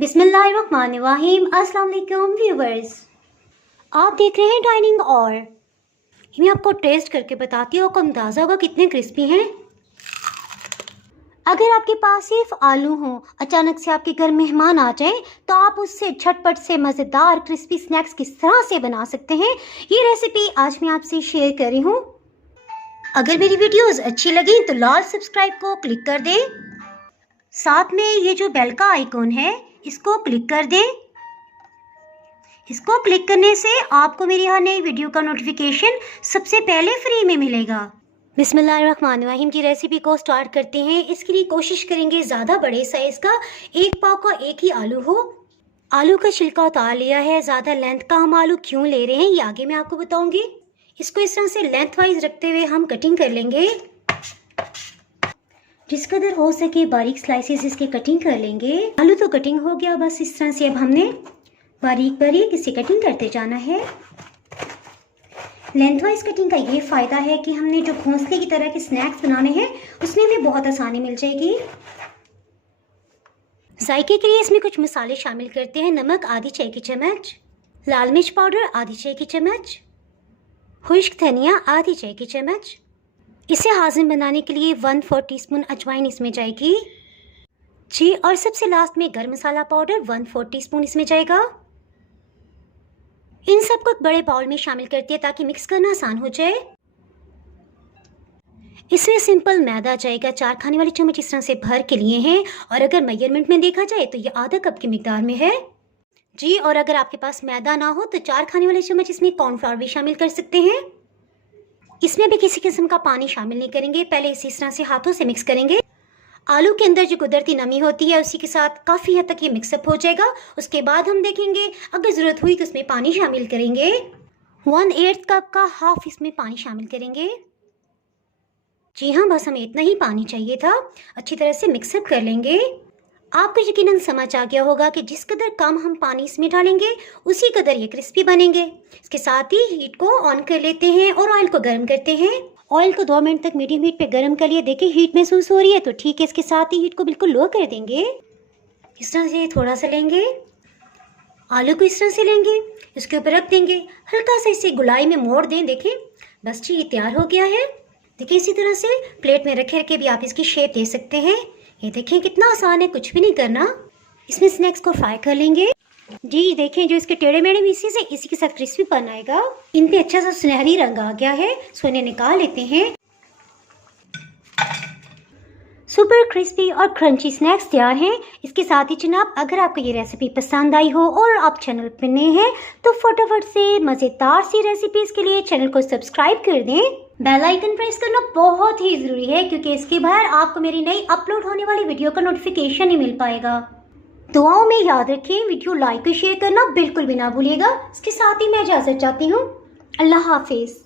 बिस्मिल्लाहिर्रहमानिर्रहीम। अस्सलाम वालेकुम व्यूवर्स, आप देख रहे हैं डाइनिंग और मैं आपको टेस्ट करके बताती हूँ, आपको अंदाज़ा होगा कितने क्रिस्पी हैं। अगर आपके पास सिर्फ आलू हों, अचानक से आपके घर मेहमान आ जाएं, तो आप उससे झटपट से मज़ेदार क्रिस्पी स्नैक्स किस तरह से बना सकते हैं, ये रेसिपी आज मैं आपसे शेयर कर रही हूँ। अगर मेरी वीडियोस अच्छी लगी तो लाल सब्सक्राइब को क्लिक कर दें, साथ में ये जो बेल का आइकॉन है इसको क्लिक कर दें। इसको क्लिक करने से आपको मेरी हर नई वीडियो का नोटिफिकेशन सबसे पहले फ्री में मिलेगा। बिस्मिल्लाहिर्रहमानिर्रहीम की रेसिपी को स्टार्ट करते हैं। इसके लिए कोशिश करेंगे ज़्यादा बड़े साइज़ का, 1 पाव का एक ही आलू हो। आलू का छिलका उतार लिया है। ज़्यादा लेंथ का हम आलू क्यों ले रहे हैं ये आगे मैं आपको बताऊंगी। इसको इस तरह से लेंथ वाइज रखते हुए हम कटिंग कर लेंगे। जिस कदर हो सके बारीक स्लाइसेस इसके कटिंग कर लेंगे। आलू तो कटिंग हो गया, बस इस तरह से अब हमने बारीक बारीक इसे कटिंग करते जाना है। लेंथ वाइज कटिंग का ये फ़ायदा है कि हमने जो घोंसले की तरह के स्नैक्स बनाने हैं उसमें हमें बहुत आसानी मिल जाएगी। जायके के लिए इसमें कुछ मसाले शामिल करते हैं। नमक आधी चाय की चम्मच, लाल मिर्च पाउडर आधी चाय की चम्मच, खुश्क धनिया आधी चाय की चम्मच। इसे हाजिम बनाने के लिए 1/4 टीस्पून अजवाइन इसमें जाएगी जी। और सबसे लास्ट में गरम मसाला पाउडर 1/4 टीस्पून इसमें जाएगा। इन सबको एक बड़े बाउल में शामिल करती है ताकि मिक्स करना आसान हो जाए। इसमें सिंपल मैदा जाएगा, 4 खाने वाले चम्मच इस तरह से भर के लिए हैं। और अगर मेजरमेंट में देखा जाए तो ये आधा कप की मिकदार में है जी। और अगर आपके पास मैदा ना हो तो 4 खाने वाले चम्मच इसमें कॉर्नफ्लावर भी शामिल कर सकते हैं। इसमें भी किसी किस्म का पानी शामिल नहीं करेंगे, पहले इसी तरह से हाथों से मिक्स करेंगे। आलू के अंदर जो कुदरती नमी होती है उसी के साथ काफ़ी हद तक ये मिक्सअप हो जाएगा। उसके बाद हम देखेंगे अगर ज़रूरत हुई तो उसमें पानी शामिल करेंगे। 1/8 कप का हाफ इसमें पानी शामिल करेंगे जी हाँ, बस हमें इतना ही पानी चाहिए था। अच्छी तरह से मिक्सअप कर लेंगे। आपको यकीनन समझ आ गया होगा कि जिस कदर कम हम पानी इसमें डालेंगे उसी कदर ये क्रिस्पी बनेंगे। इसके साथ ही हीट को ऑन कर लेते हैं और ऑयल को गर्म करते हैं। ऑयल को 2 मिनट तक मीडियम हीट पे गर्म कर लिए। देखिए हीट महसूस हो रही है तो ठीक है। इसके साथ ही हीट को बिल्कुल लो कर देंगे। इस तरह से थोड़ा सा लेंगे, आलू को इस तरह से लेंगे, इसके ऊपर रख देंगे, हल्का सा इसे गुलाई में मोड़ दें। देखें बस जी ये तैयार हो गया है। देखिए इसी तरह से प्लेट में रखे रखे भी आप इसकी शेप दे सकते हैं। ये देखें कितना आसान है, कुछ भी नहीं करना। इसमें स्नैक्स को फ्राई कर लेंगे जी। देखें जो इसके टेढ़े मेढ़े इसी के साथ क्रिस्पी पन आएगा। इन पे अच्छा सा सुनहरी रंग आ गया है, सो इन्हें निकाल लेते हैं। सुपर क्रिस्पी और क्रंची स्नैक्स तैयार हैं। इसके साथ ही जनाब अगर आपको ये रेसिपी पसंद आई हो और आप चैनल पर नए हैं तो फटाफट से मज़ेदार सी रेसिपीज़ के लिए चैनल को सब्सक्राइब कर दें। बेल आइकन प्रेस करना बहुत ही ज़रूरी है क्योंकि इसके बगैर आपको मेरी नई अपलोड होने वाली वीडियो का नोटिफिकेशन नहीं मिल पाएगा। दुआओं में याद रखें, वीडियो लाइक और शेयर करना बिल्कुल भी ना भूलिएगा। इसके साथ ही मैं इजाज़त चाहती हूँ। अल्लाह हाफिज़।